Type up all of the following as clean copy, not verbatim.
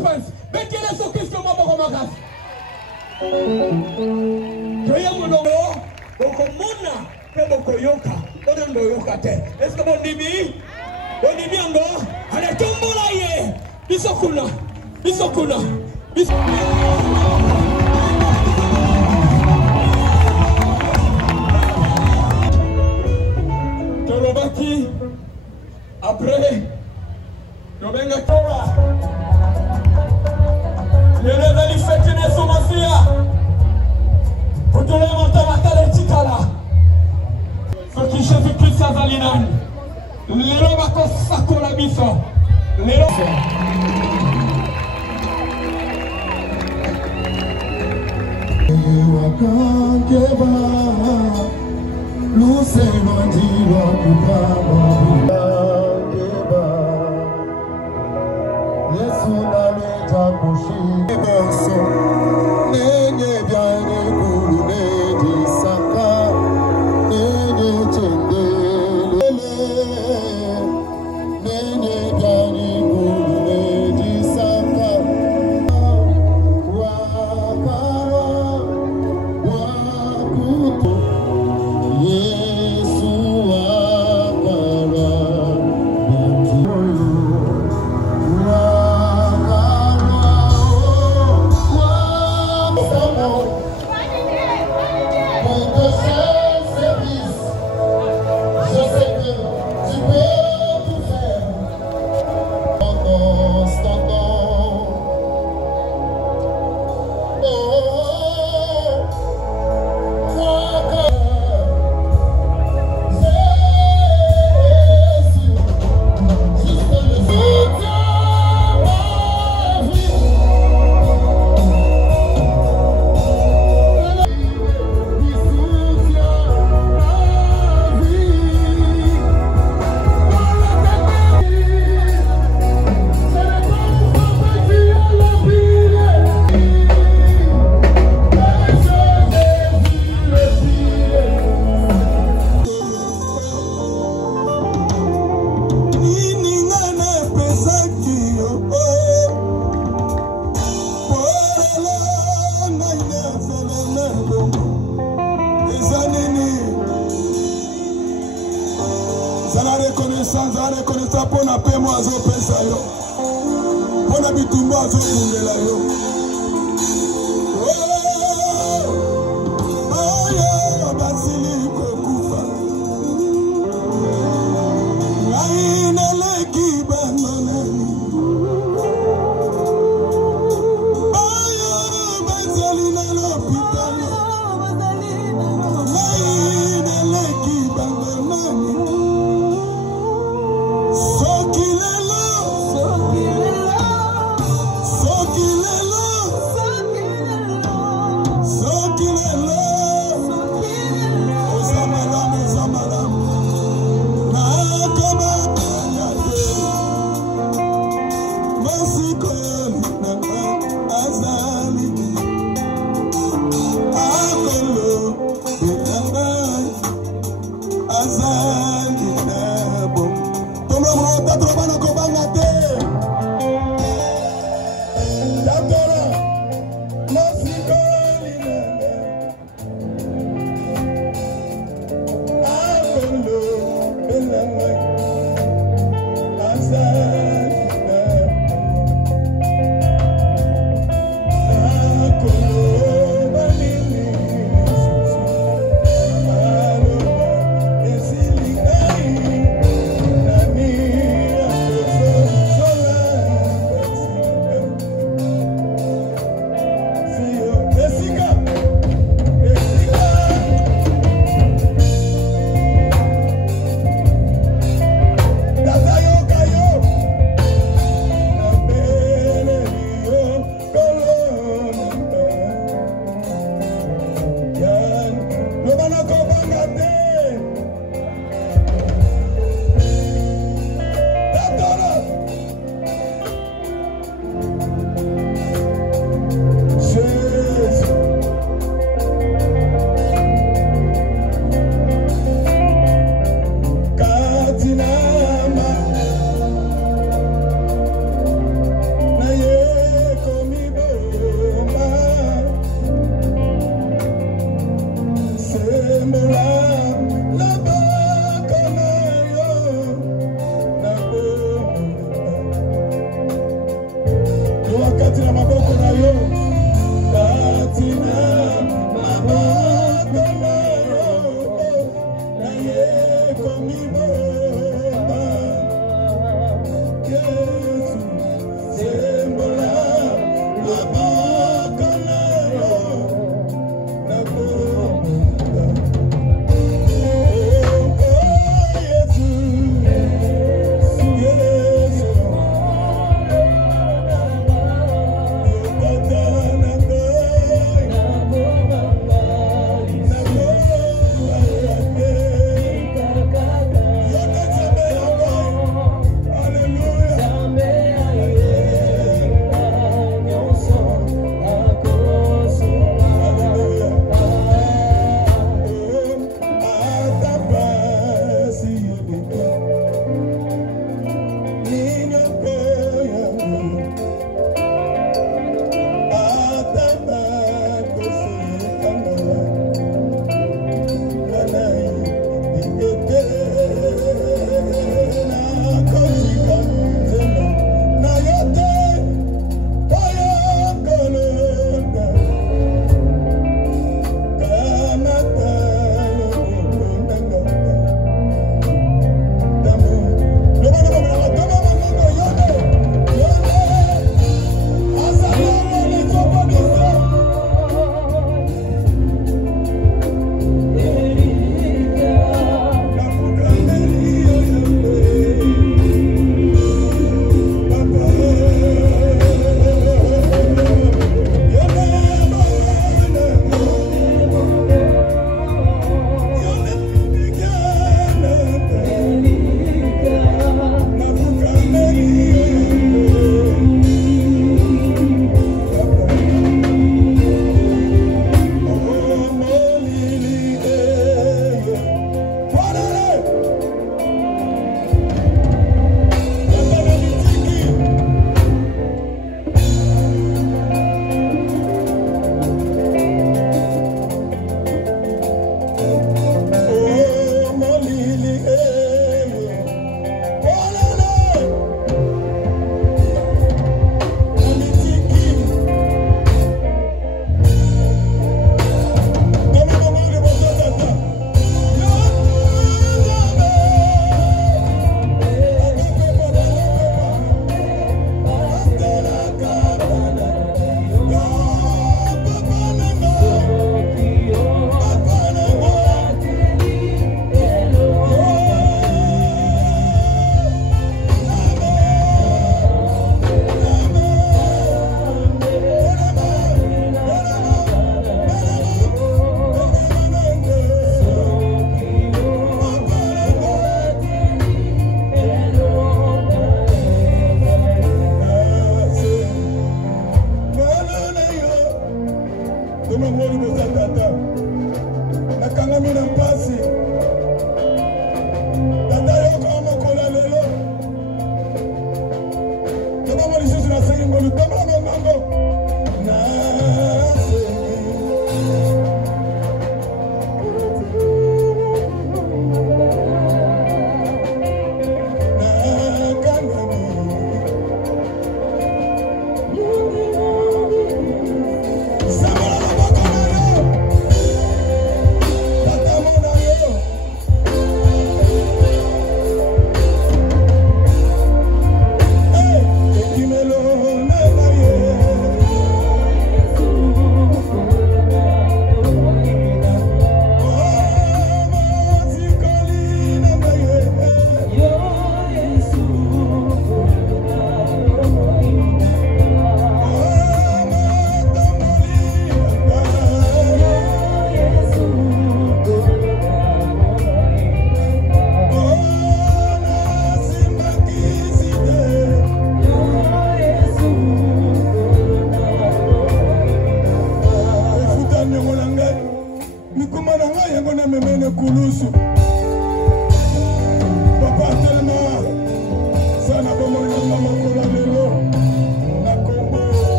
suspense. Mais quelle est son question, maman, comme un gars? Est-ce que bon dibi? Bon dibi ango? Allez, tombe là, yé! Bisokuna! Bisokuna! Torobaki, après, Robenga Tora, le level fait une sommation. Pour tout le monde, on va faire le Tikala. Ce qui chef Christian Zalinan, les Robako Sakola Biso, les la reconnaissance pour la paix, moi, je fais ça. Pour la bitumba, je fais ça. Oh, Basili Kokufa. Aïna leki bananani. Oh, Basili na l'hôpital. Aïna leki bananani. So qu'il est là, kati na maboko na yo, kati na maboko na yo, na ye komiboma, Yesu, sembola maboko na yo, na komiboma.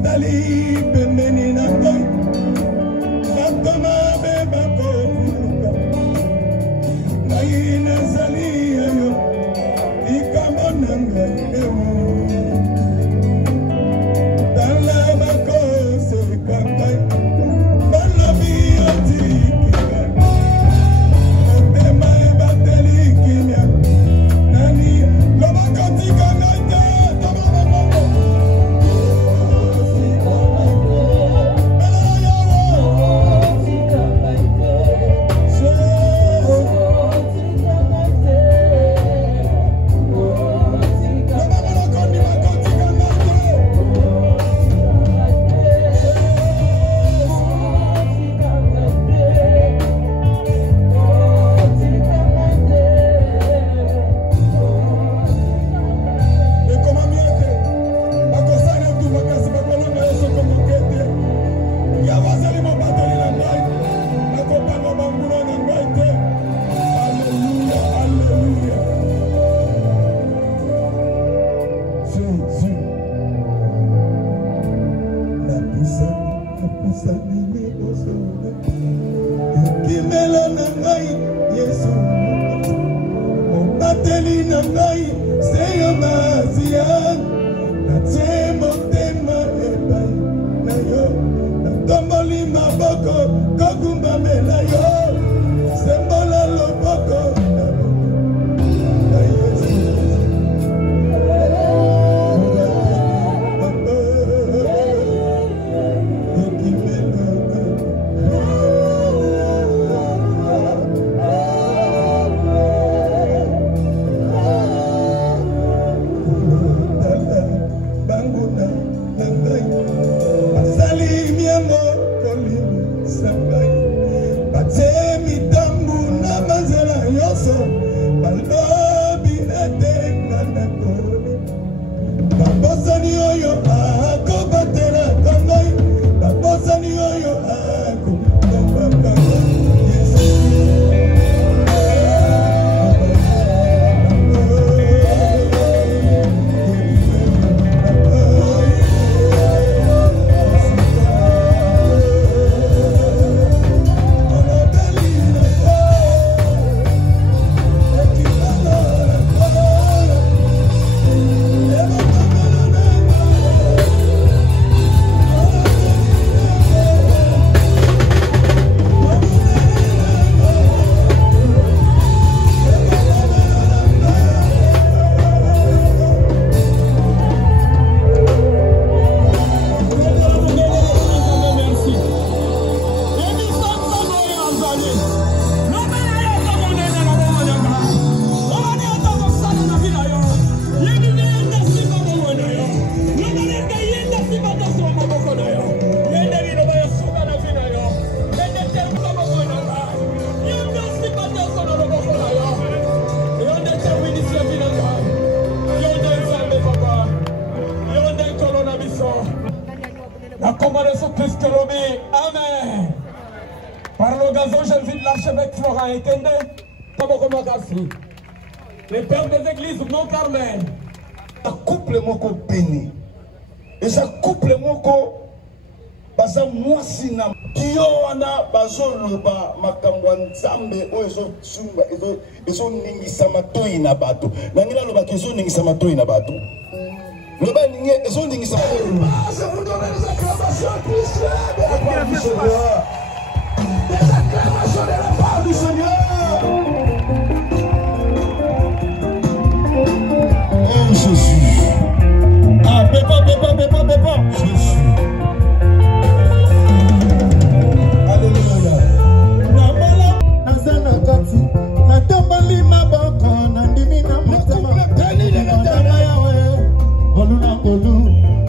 batali pembeni na ngai bakoma be bakofuluka ngai nazali yo likambo na ngai leo tala bakoseka ngai balobi otikika motema ebateli kimia nani lobakotika ngai te tababababo Amen. Par l'occasion, j'invite l'archevêque Florent Ekende, les pères des églises non Carmel. Un couple moko béni. Et ça couple moko baza mwasi na kiyo wana bazo loba makambo nzambe o ezo sunga ezo ningisa matoi na bato. Nangila loba kezo ningisa matoi na bato. Loba ninge ezo ningisa matoi. Je vous donne des acclamations à Christ. Des acclamations de la part du Seigneur. Oh Jésus. Ah, pépa. Jésus. Alléluia. Nazana kati, natambali maboko, nandimi na mutama, nandama yawe, oluna olu,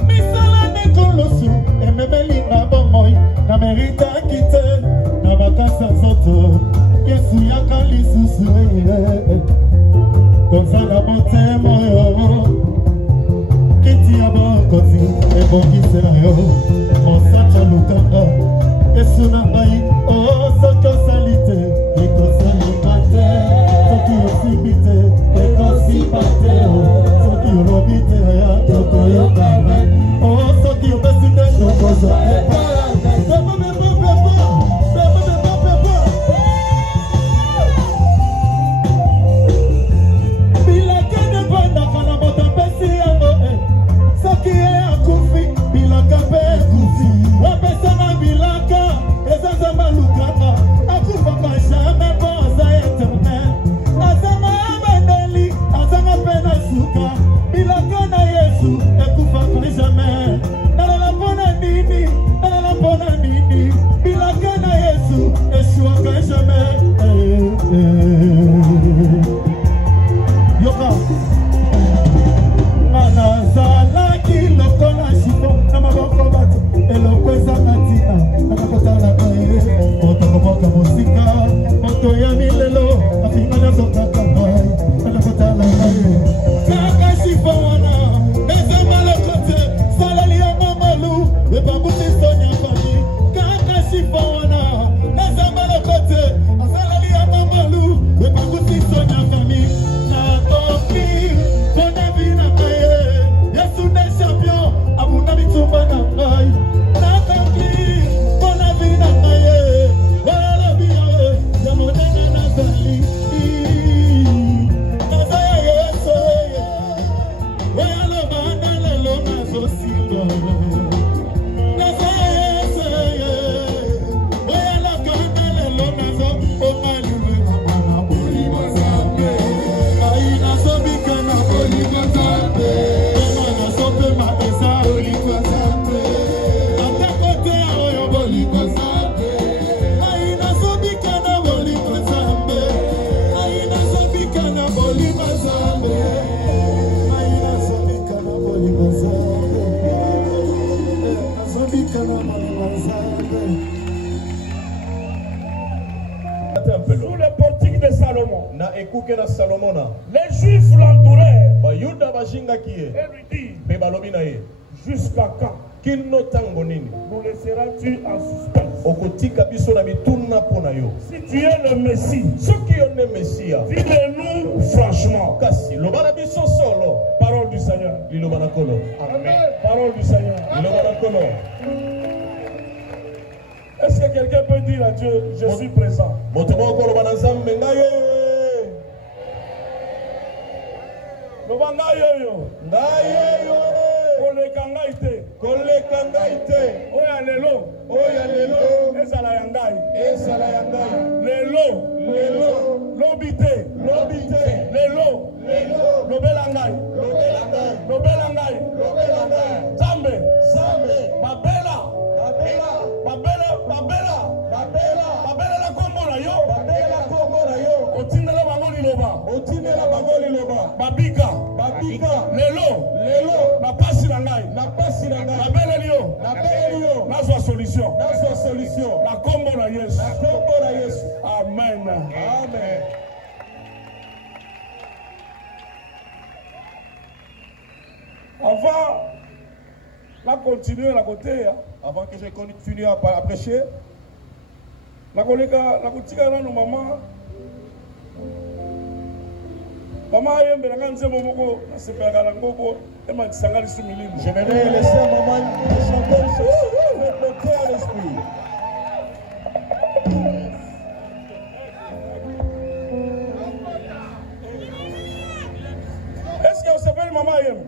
misala nekolosu, emebeli na bomoi, na merita kite, na bakasa soto, Yesu yaka lisusu, konzala motemo yo, kiti ya bokozi, ebongise na yo, mosacha lukanga, Yesu na ngai, oh soko salite, ekosali mate, soki osibite, ekosibate, soki olobite ya toko yokame, oh soki obesite Sous le portique de Salomon, les Juifs l'entouraient et lui disent: jusqu'à quand nous laisseras-tu en suspense? Si tu es le Messie, dis-le-nous franchement. Parole du Seigneur. Amen. Parole du Seigneur. Est-ce que quelqu'un peut dire à Dieu: je suis présent? Oya lelo ezala ya ngai lelo lobite lelo lobela ngai Zambe babela la kombo na yo otindela bango liloba babika lelo na pasi na ngai babeleli yo nazwa solution na kombo na Yesu. Amen. Avant que je continue à prêcher, la maman J'aimerais laisser maman chanter ce flotter à l'esprit. Est-ce que vous savez maman Ayem?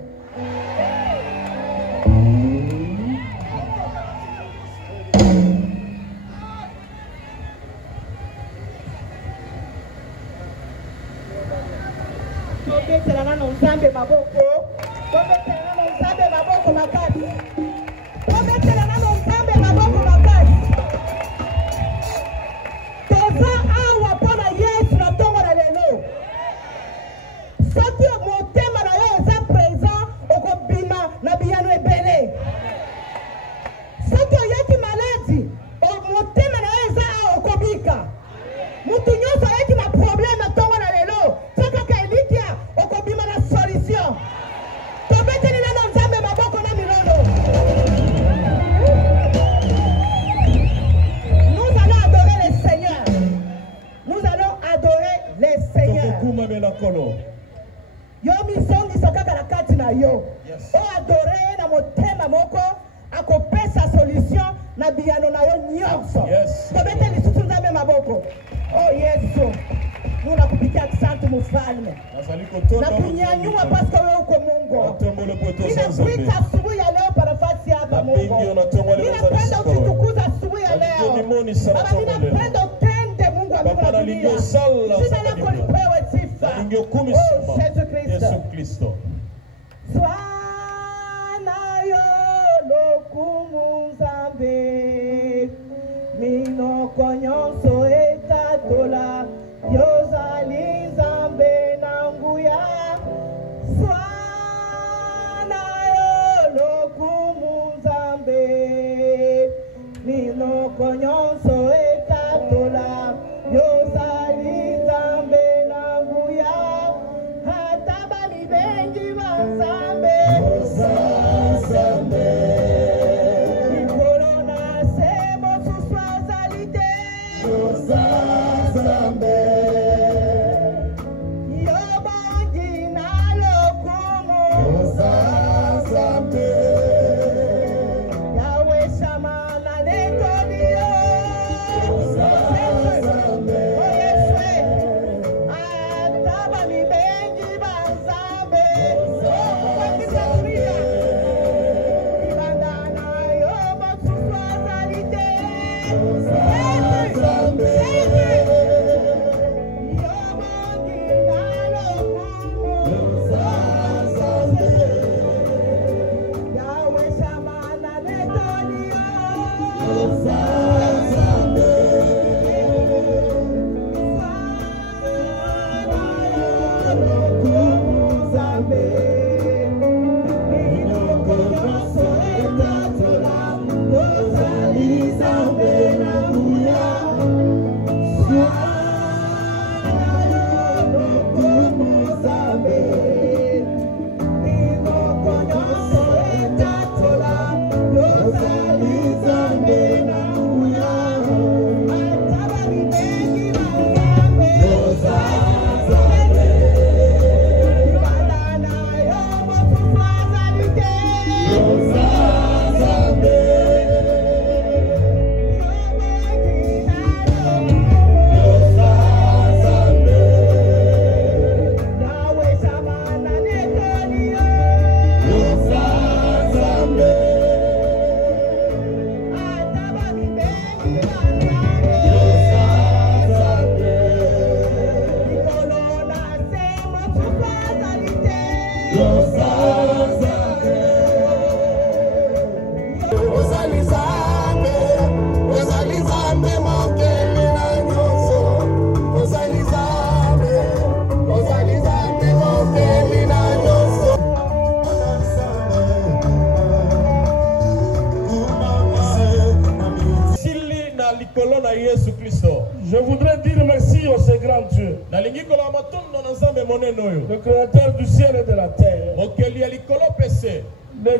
Je voudrais dire merci au ce grand Dieu, le créateur du ciel et de la terre, le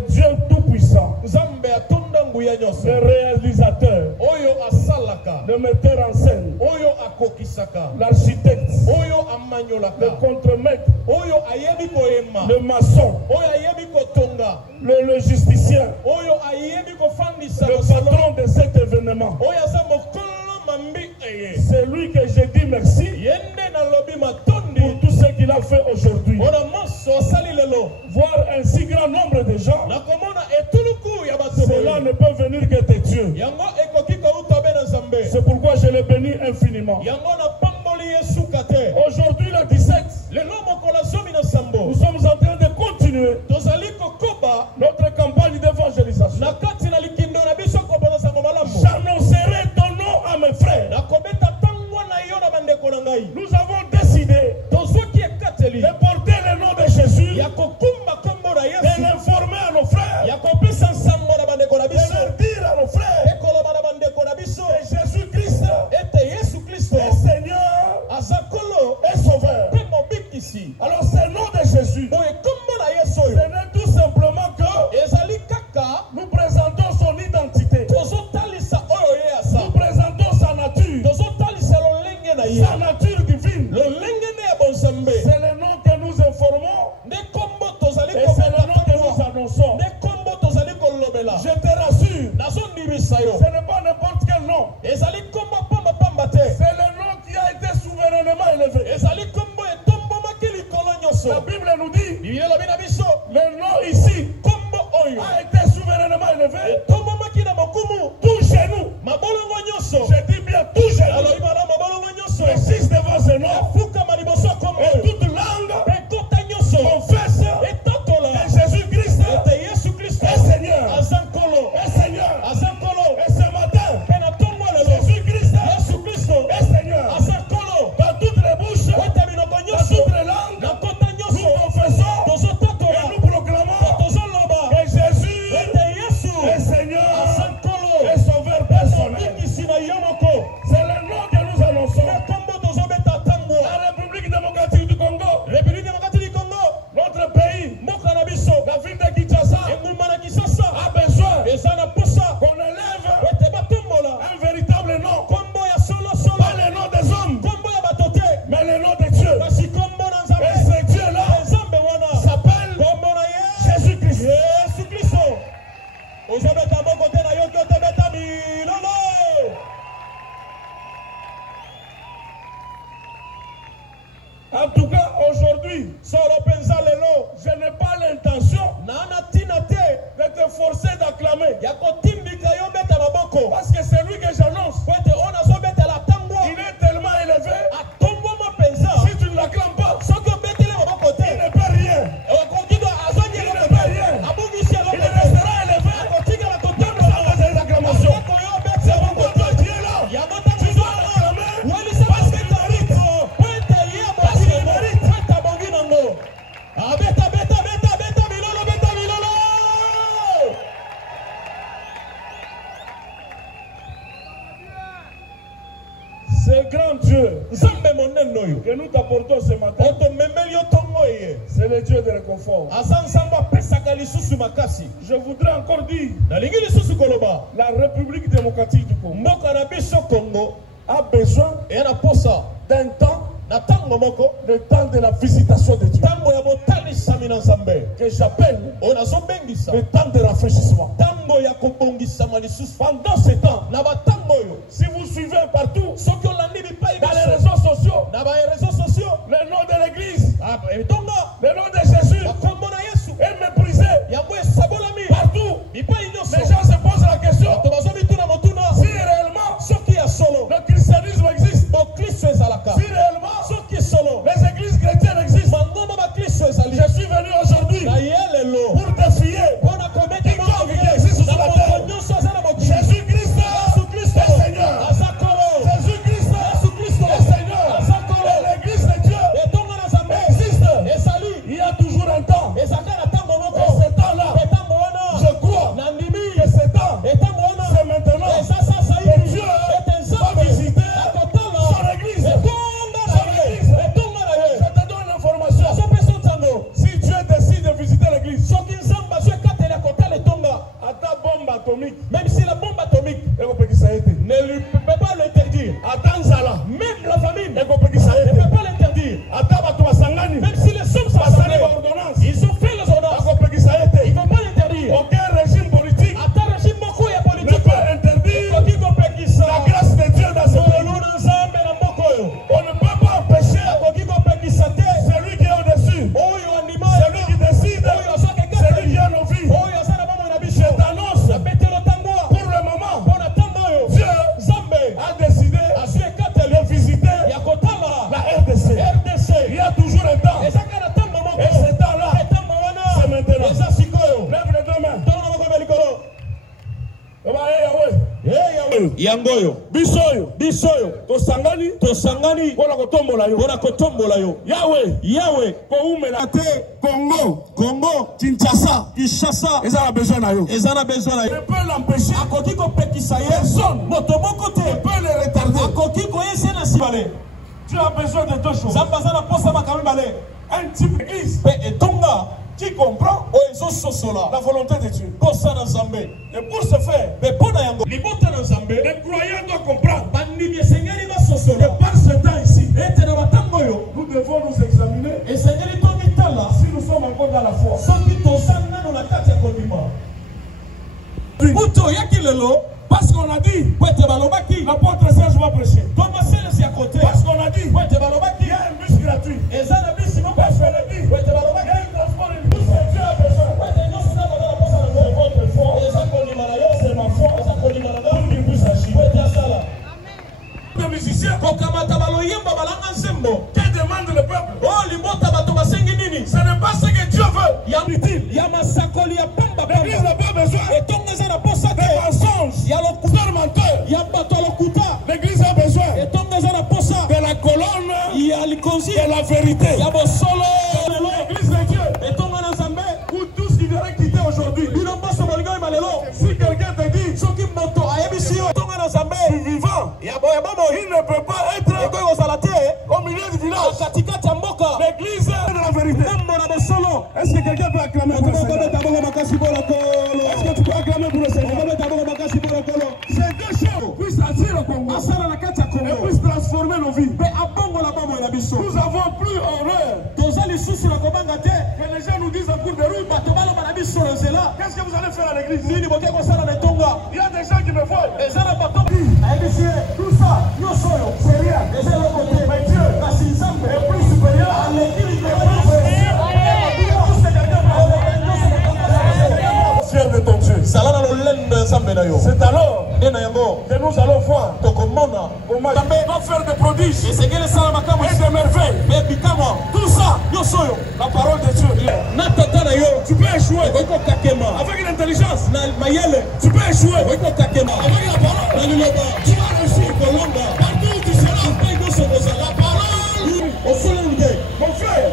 Dieu tout-puissant, le réalisateur, le metteur en scène, l'architecte, le contremaître, le maçon, le logisticien, le patron de cet événement. C'est lui que j'ai dit merci pour tout ce qu'il a fait aujourd'hui. Voir un si grand nombre de gens, cela ne peut venir que de Dieu. C'est pourquoi je le bénis infiniment. Aujourd'hui le 17, nous sommes en train de continuer notre campagne d'évangélisation. J'annoncerai ton nom à mes frères. Nous avons décidé de porter le nom de Jésus, de l'informer à nos frères, de leur dire à nos frères que Jésus-Christ est Seigneur et Sauveur. Alors ce nom de Jésus, ce n'est tout simplement que nous présentons son identité, nous présentons sa nature, sa nature divine. C'est le nom que nous informons et c'est le nom que nous annonçons. Je te rassure, ce n'est pas n'importe quel nom. C'est le nom qui a été souverainement élevé. La Bible nous dit, le nom ici a été souverainement élevé. Tout genou, je dis bien tout genou, précise devant ce nom, et toute langue confesse que Jésus-Christ est Seigneur. Est Seigneur. Et ce matin, Jésus-Christ est Seigneur. Dans toutes les bouches, dans toutes les langues, nous confessons et nous proclamons que Jésus est Seigneur et Sauveur personnel. C'est le nom que nous annonçons. La République démocratique du Congo, notre pays, la ville de Kinshasa, a besoin qu'on élève un véritable nom. Pas le nom des hommes, mais le nom de Dieu. Et ce Dieu-là s'appelle Jésus-Christ. En tout cas, aujourd'hui, je n'ai pas l'intention de te forcer d'acclamer. Parce que c'est lui que j'annonce. Il est tellement élevé. Si tu ne l'acclames pas, il ne peut rien. Il ne peut rien. Il restera élevé. Même sans des acclamations. C'est pourquoi toi qui es là, tu dois l'acclamer parce qu'il mérite. Parce qu'il mérite. Ce grand Dieu que nous t'apportons ce matin, c'est le Dieu de réconfort. Je voudrais encore dire, la République démocratique du Congo a besoin d'un temps, le temps de la visitation de Dieu, que j'appelle le temps de rafraîchissement. Pendant ce temps, si vous suivez partout dans les réseaux sociaux, le nom de l'église, le nom de Jésus est méprisé partout. Les gens se posent la question si réellement le christianisme existe, si réellement les églises chrétiennes existent. Je suis venu aujourd'hui yangoyo bisoyo tosangani pona kotombola yo yawe koumela te Congo Kinshasa ezana besoin na yo ne peut l'empêcher akoki ko pekisa ye personne motomoko te peut le retarder akoki ko yesena sibale. Tu as besoin de deux choses. Un type d'église qui comprend la volonté de Dieu. Et pour ce faire, les croyants doivent comprendre que par ce temps ici, nous devons nous examiner si nous sommes encore dans la foi. Parce qu'on a dit, l'apôtre Serge va prêcher. Parce qu'on a dit, il y a un bus gratuit. Et ça, le bus, sinon, personne ne dit. Il y a un transport, une bus, Dieu a besoin. C'est ma foi. Une bus agit. Les musiciens, que demande le peuple? Ce n'est pas ce que Dieu veut. L'église n'a pas besoin de mensonges. L'église a besoin de la colonne de la vérité. L'église de Dieu. Pour tous qui viendraient quitter aujourd'hui. Si quelqu'un te dit, je suis vivant, il ne peut pas être au milieu du village. L'église de la vérité. Est-ce que quelqu'un peut acclamer pour le Seigneur? Est-ce que tu peux acclamer pour le Seigneur? Ces deux choses puissent attirer le Congo et puissent transformer nos vies. Nous avons plus horreur que les gens nous disent en cours de route. Qu'est-ce que vous allez faire à l'église? Il y a des gens qui me voient. Tout ça, c'est rien. Mais Dieu est plus supérieur. Fier de ton Dieu. C'est alors que nous allons voir comment il va faire des prodiges et des merveilles. Tout ça, la parole de Dieu. Tu peux échouer avec une intelligence. Tu peux échouer avec la parole. Tu vas réussir. Partout où tu seras. La parole. Mon frère,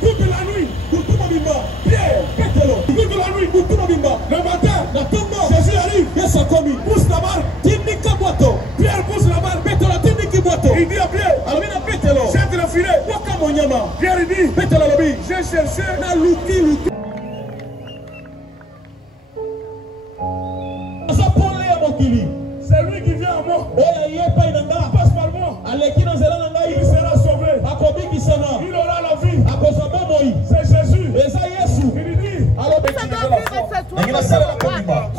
toute la nuit, Pierre, toute la nuit, le matin, Jésus arrive, pousse la barre, Pierre pousse la barre, il dit à Pierre, jette le filet. Pierre il dit, j'ai cherché c'est lui qui vient à moi. Passe par moi. Il sera sauvé. Il aura la vie. C'est Jésus. Il lui dit, je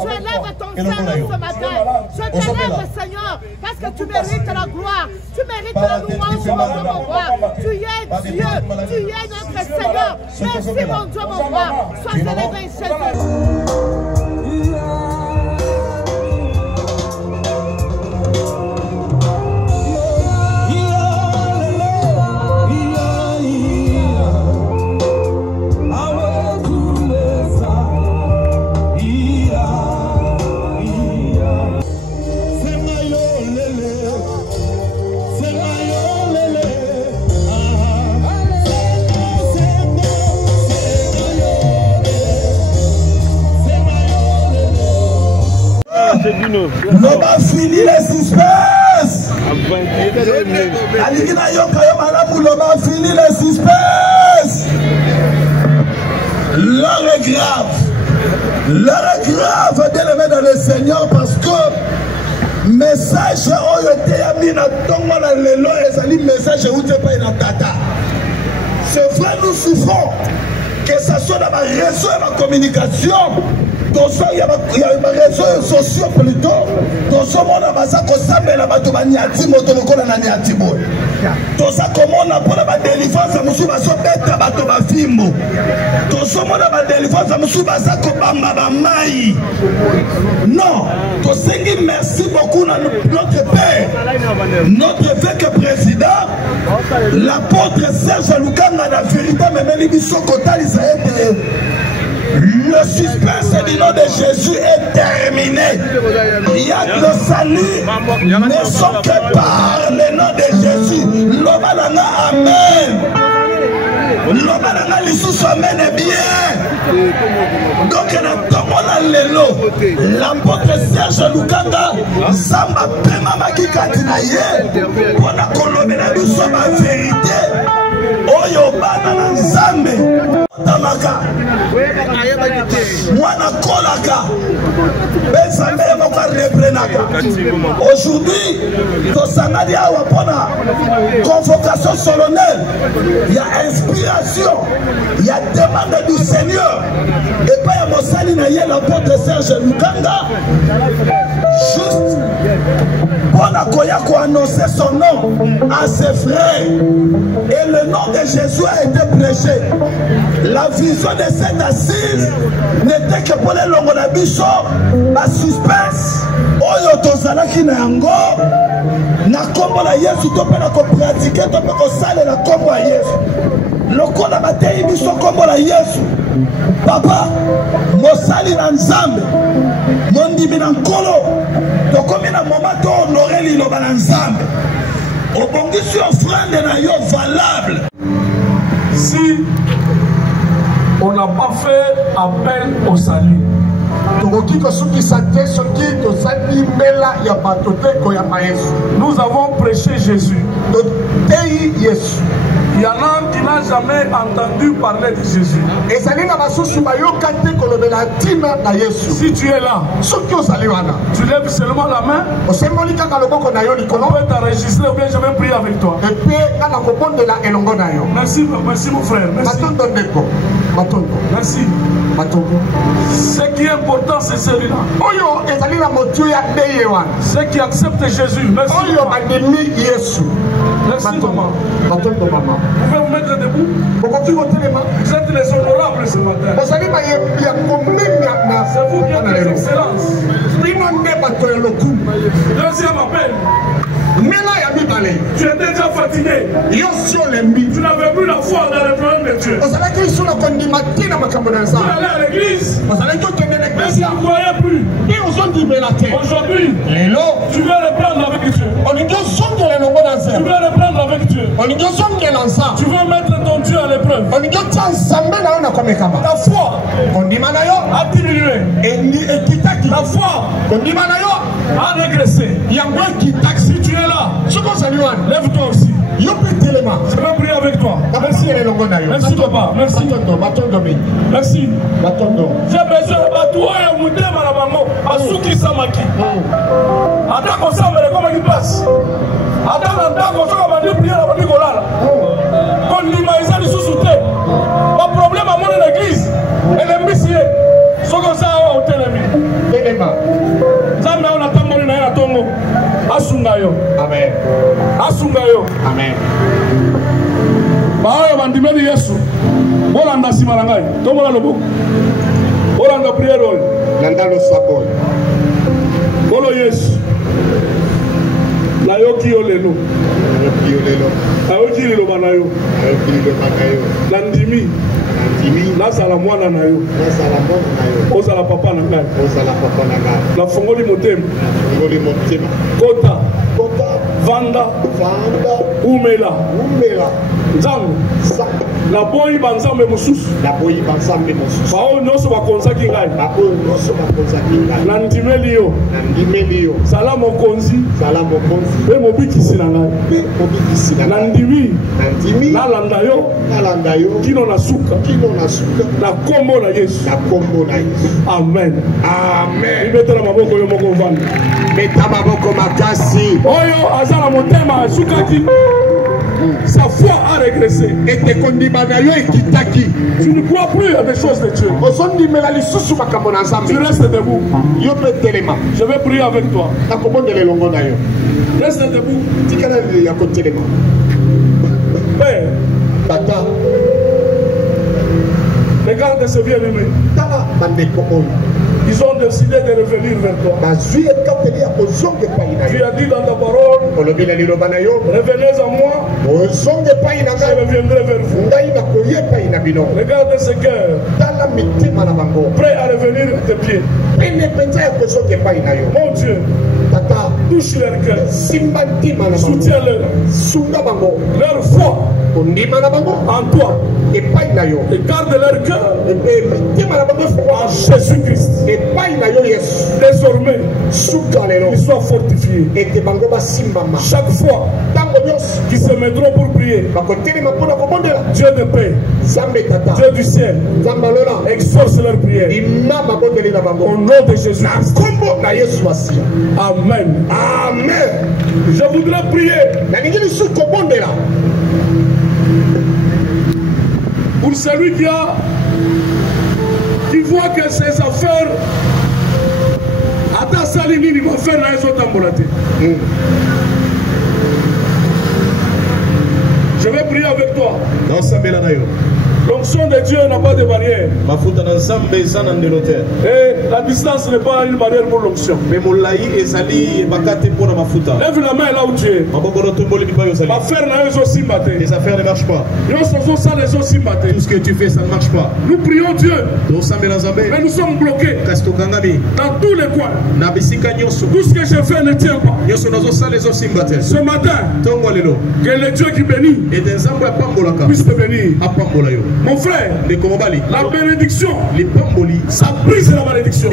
lève ton Seigneur ce matin. Je te lève, Seigneur, parce que tu mérites la gloire. Tu mérites la louange, mon Dieu, mon roi. Tu es Dieu. Tu es notre Seigneur. Merci, mon Dieu, mon roi. Sois élevé, Jésus. L'homme fini les suspens. Alikina yoka malamu l'homme fini les suspens. L'heure est grave. L'heure est grave, bien aimé dans le Seigneur, parce que message oyote ya mina tongo na lelo ezali message outé pa na tata. C'est vrai, nous souffrons que ça soit dans ma réseau et ma communication. Il y a des réseaux sociaux plutôt. Dans ce monde, il y a des gens tout ça comment on a pour la délivrance à Moussou Basso Beta Bato Bafimbo. Tout ça on a la délivrance à Moussou Bassa Kobamba Bamai. Non, tout ça merci beaucoup à notre père, notre évêque président, l'apôtre Serge Lukanga, la vérité, mais Mélibiso Kotali Saïd. Le suspense du nom de Jésus est terminé. Il y a le salut ne sont que par le nom de Jésus. Lobalanga, amen. Lobalanga, l'Issus, amen est bien. Donc, l'apôtre Serge Lukanga, Zamba Pema Makikatinaye, pour la Colombie, nous sommes en vérité. Oyo bana na nzambe tamaka mwana kolaka bezambe moko reprenaka. Aujourd'hui tosangani awa pona convocation solennelle, il y a inspiration, il y a demande du Seigneur et pas ya mosali na ye l'apôtre Serge Lukanga juste pona koya ko annoncer son nom à ses frères et le nom de Jésus a été prêché. La vision de cette assise n'était que pour les longs de biso, la suspense. Oyo tozalaki na yango na kombo na Yesu to pe na ko pratiquer to pe ko sale na kombo ya Yesu. Lokola batei biso kombo na Yesu. Papa, mosali na nzambe, mondimi na nkolo, tokomi na moment to honorer liloba na nzambe. Obongisi offrande na yo valable. Si on n'a pas fait appel au salut, nous avons prêché Jésus. Il y en a qui n'ont jamais entendu parler de Jésus. Si tu es là, tu lèves seulement la main, on peut t'enregistrer ou bien je vais prier avec toi. Merci, merci mon frère. Merci. Merci. Ce qui est important, c'est celui-là. Ceux qui acceptent Jésus. Merci. Merci maman. Vous pouvez vous mettre debout. Vous êtes les honorables ce matin. C'est vous qui êtes les excellences. Deuxième appel. Tu étais déjà fatigué. Tu n'avais plus la foi dans le plan de Dieu. Tu allais à l'église. Mais tu ne croyais plus. Aujourd'hui, tu veux reprendre avec Dieu. Tu veux reprendre avec Dieu. Tu veux mettre ton Dieu à l'épreuve. Ta foi a diminué. Ta foi a régressé. Si tu es là, lève-toi aussi. Je vais prier avec toi. Merci. Merci papa. Merci. Merci. J'ai besoin de toi et de mon maman. Asuki Samaki. Attends qu'on s'en va comment il passe. Attends qu'on s'en va prier à la Nicolas. Quand l'image est sous-souté. Pas problème à mon église. Elle est missée. Ce qu'on s'en va au télémi. Zame on attend mon na tongo. Asungayo. Amen. Asungayo. Amen. Baoyo bandimeli Yesu. Bolanda simarangai. Tomola lobo. Bolanda prière. Nanda lo sabon. Bolo Yesu. La yoki olelo. Ayoki lo banayo. Landimi. La salamwana na yo. Ozala papa na ngai. La fongoli motema. Kota. Vanda. Umela. Nzambe. La boyi banzambe mosusu. Bao noso bakonzaki ngai. Nandimeli yo. Sala mokonzi. Pe mobikisi na ngai. Nandimi. Nalanda yo. Kino na suka. Na kombo na Yesu. Amen. Amen. Ibetela maboko yo moko vanda. Beta maboko makasi. Oyo azala motema sukaki. Sa foi a régressé. Et te kondimana yo ekitaki. Tu ne crois plus à des choses de Dieu. Tu restes debout. Je vais prier avec toi. Reste debout. Père, Tata, regarde ce bien-aimé. Ils ont décidé de revenir vers toi. Tu as dit dans ta parole, revenez à moi, je reviendrai vers vous. Regarde ce cœur, prêt à revenir à tes pieds. Mon Dieu, touche leur cœur, soutiens-leur, leur foi en toi, et garde leur cœur en Jésus-Christ. Désormais, ils soient fortifiés. Chaque fois qu'ils se mettront pour prier, Dieu de paix, Dieu du ciel, exauce leur prière. Au nom de Jésus. Amen. Amen. Je voudrais prier pour celui qui voit que ses affaires Ata Salini il va faire la tambolate. Je vais prier avec toi. L'onction de Dieu n'a pas de barrière. Et la distance n'est pas une barrière pour l'onction. Lève la main là où tu es. Les affaires ne marchent pas. Tout ce que tu fais, ça ne marche pas. Nous prions Dieu. Mais nous sommes bloqués dans tous les coins. Tout ce que je fais ne tient pas. Ce matin, que le Dieu qui bénit puisse te bénir. Mon frère, la bénédiction, ça brise la malédiction.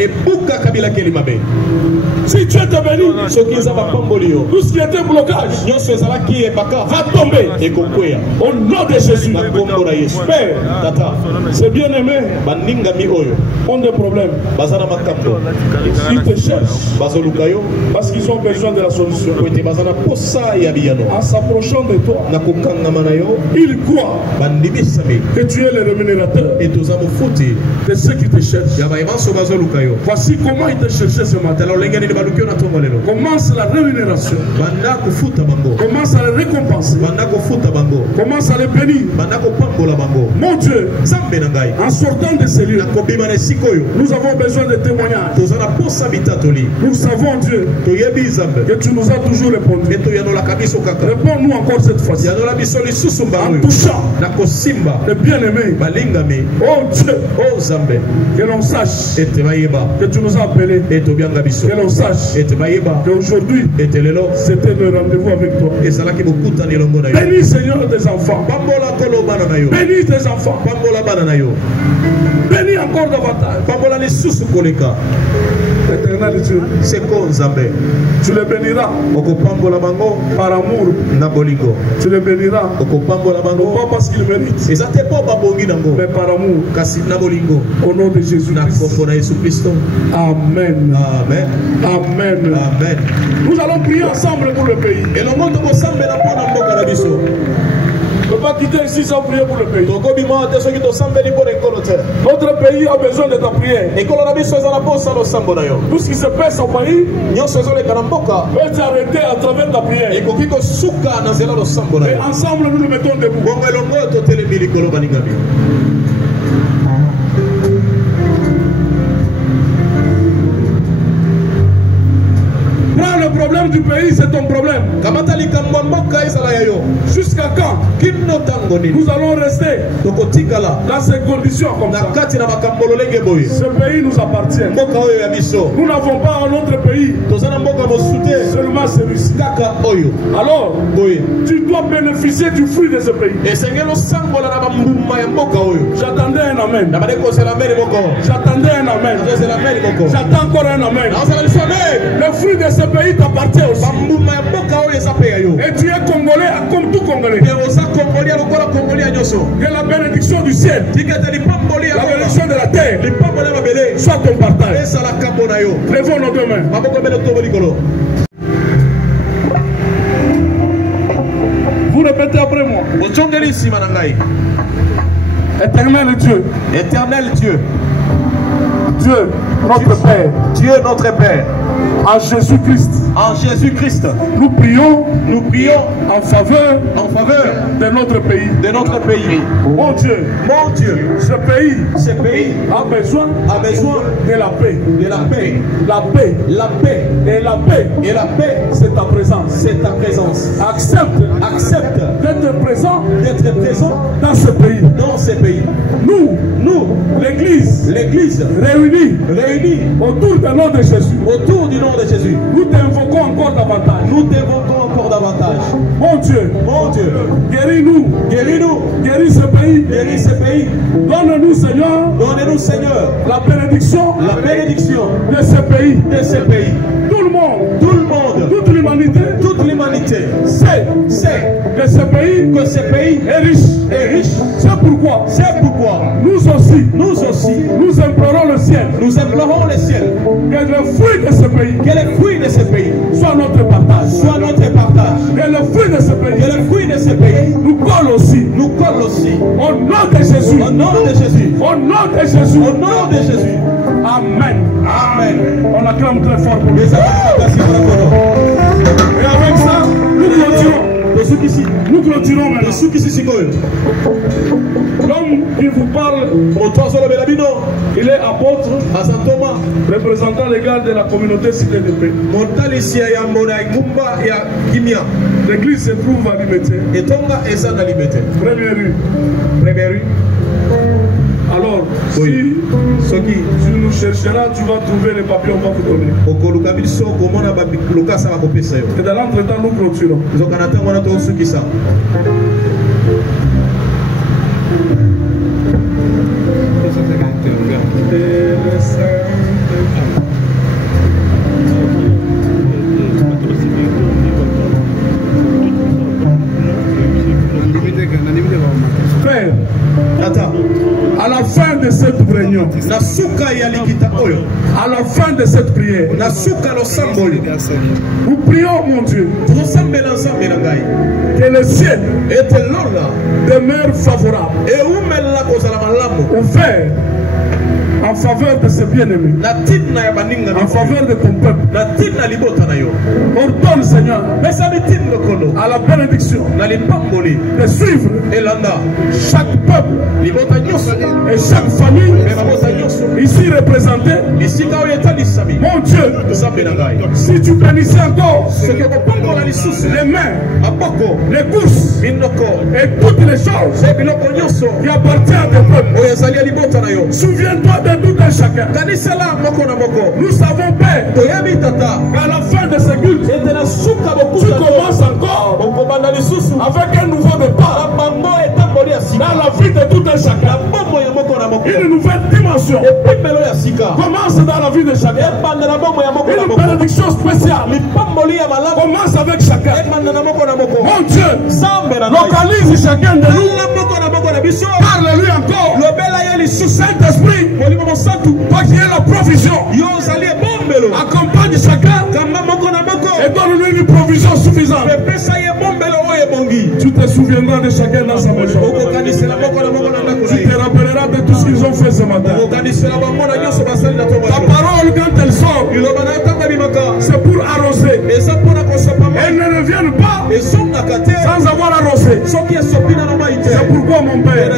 Si Dieu te bénit, tout ce qui était blocage va tomber. Au nom de Jésus. Père, c'est bien aimé. Ont des problèmes. Ils te cherchent parce qu'ils ont besoin de la solution. En s'approchant de toi, ils croient que tu es le rémunérateur de ceux qui te cherchent. Voici comment ils te cherchaient ce matin. Commence la rémunération. Commence à les récompenser. Commence à les bénir. Mon Dieu, en sortant de ces lieux, nous avons besoin de témoignages. Nous savons, Dieu, que tu nous as toujours répondu. Réponds-nous encore cette fois-ci. En touchant le bien-aimé. Oh Dieu, que l'on sache que tu nous as appelés. Que l'on sache qu'aujourd'hui c'était le rendez-vous avec toi. Bénis Seigneur tes enfants. Bénis tes enfants. Bénis encore davantage. Éternel Dieu, tu les béniras par amour. Tu les béniras pas parce qu'ils méritent, mais par amour. Au nom de Jésus. Amen. Amen. Amen. Amen. Nous allons prier ensemble pour le pays. On ne peut pas quitter ici sans prier pour le pays. Notre pays a besoin de ta prière. Tout ce qui se passe au pays peut être arrêté à travers ta prière. Et ensemble nous nous mettons debout. Le problème du pays, c'est ton problème. Jusqu'à quand nous allons rester dans ces conditions comme ça? Ce pays nous appartient. Nous n'avons pas un autre pays, seulement celui-ci. Alors, tu dois bénéficier du fruit de ce pays. J'attendais un amen. J'attendais un amen. J'attends encore un amen. Le fruit de ce pays t'appartient aussi. Et tu es congolais comme tout congolais. Que la bénédiction du ciel, la bénédiction de la terre soit ton partage. Lèvons nos deux mains. Vous répétez après moi. Éternel Dieu. Éternel Dieu. Dieu, notre Père. Dieu, notre Père. En Jésus-Christ. En Jésus-Christ. Nous prions en faveur de notre pays. De notre pays. Mon Dieu. Ce pays a besoin de la paix. De la paix. La paix. La paix. Et la paix. Et la paix. C'est ta présence. C'est ta présence. Accepte d'être présent dans ce pays. Dans ce pays. Nous, l'église réunie autour du nom de Jésus. Autour du nom de Jésus. Nous t'invoquons encore davantage. Mon Dieu. Guéris-nous. Guéris ce pays. Donne-nous, Seigneur. La bénédiction. De ce pays. Tout le monde. Toute l'humanité. Sait que ce pays est riche. C'est pourquoi. Nous aussi. Nous implorons le ciel. Que le fruit de ce pays. Soit notre partage. Que le fruit de ce pays. Nous colle aussi. Au nom de Jésus. Amen. On acclame très fort pour les Et avec ça, nous clôturons maintenant. L'homme qui vous parle, il est apôtre, représentant légal de la communauté Cité de Paix. L'église se trouve à Limete. Première rue. Alors, si tu nous chercheras, tu vas trouver les papiers, on va vous donner. Et dans l'entretemps, nous clôturons. Père, à la fin de cette réunion, à la fin de cette prière, nous prions, mon Dieu, que le ciel demeure favorable, ouvert en faveur de ses bien-aimés, en faveur de ton peuple. Ordonne, Seigneur, à la bénédiction de suivre chaque peuple et chaque famille ici représentée. Mon Dieu, si tu bénissais encore les mains, les courses et toutes les choses qui appartiennent à tes peuples, souviens-toi de tout un chacun. Nous savons, Père, qu'à la fin de ce culte, tu commences encore avec un nouveau départ dans la vie de tout un chacun. Une nouvelle dimension commence dans la vie de chacun. Une bénédiction spéciale commence avec chacun. Mon Dieu, localise chacun de nous. Parle-lui encore. Saint-Esprit, toi qui es la provision, accompagne chacun et donne-lui une provision suffisante. Tu te souviendras de chacun dans sa maison. Tu te rappelleras de tout ce qu'ils ont fait ce matin. Ta parole, quand elle sort, c'est pour arroser. Elles ne reviennent pas sans avoir arrosé. C'est pourquoi, mon Père,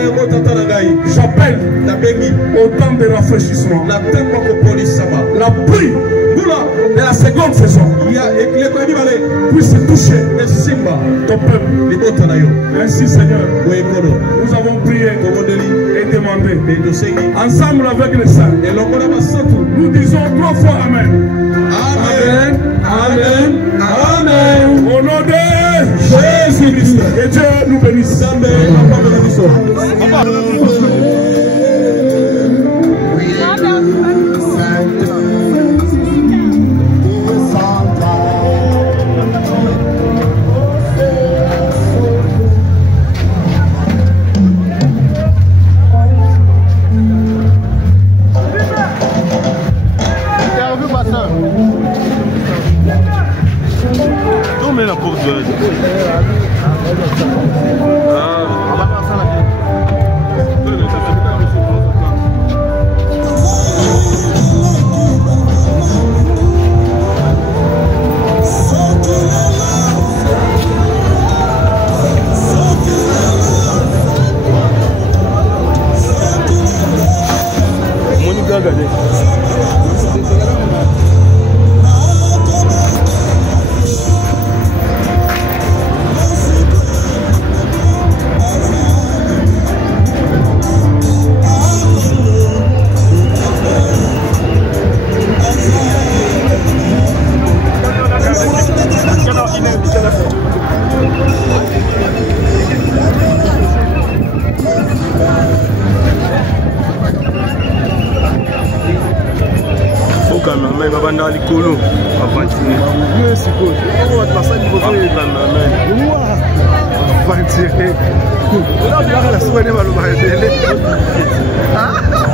j'appelle au temps de rafraîchissement la pluie de la seconde saison puisse toucher ton peuple. Ainsi, Seigneur, nous avons prié et demandé ensemble avec les saints. Nous disons 3 fois Amen. Amen. Amen. Amen. Au nom de Jésus-Christ. Que Dieu nous bénisse. La porte de... Ah